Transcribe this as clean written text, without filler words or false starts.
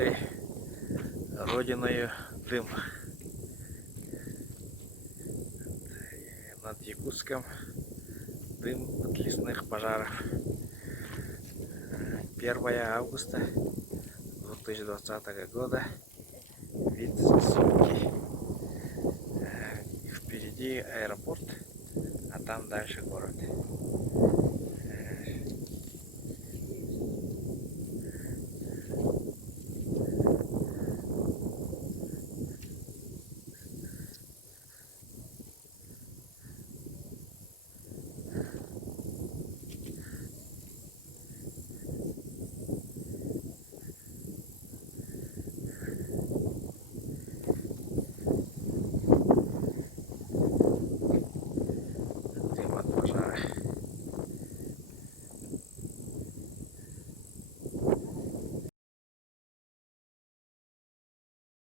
нашей родиною дым. Над Якутском дым от лесных пожаров. 1 августа 2020 года. Вид с сумки. Впереди аэропорт, а там дальше город.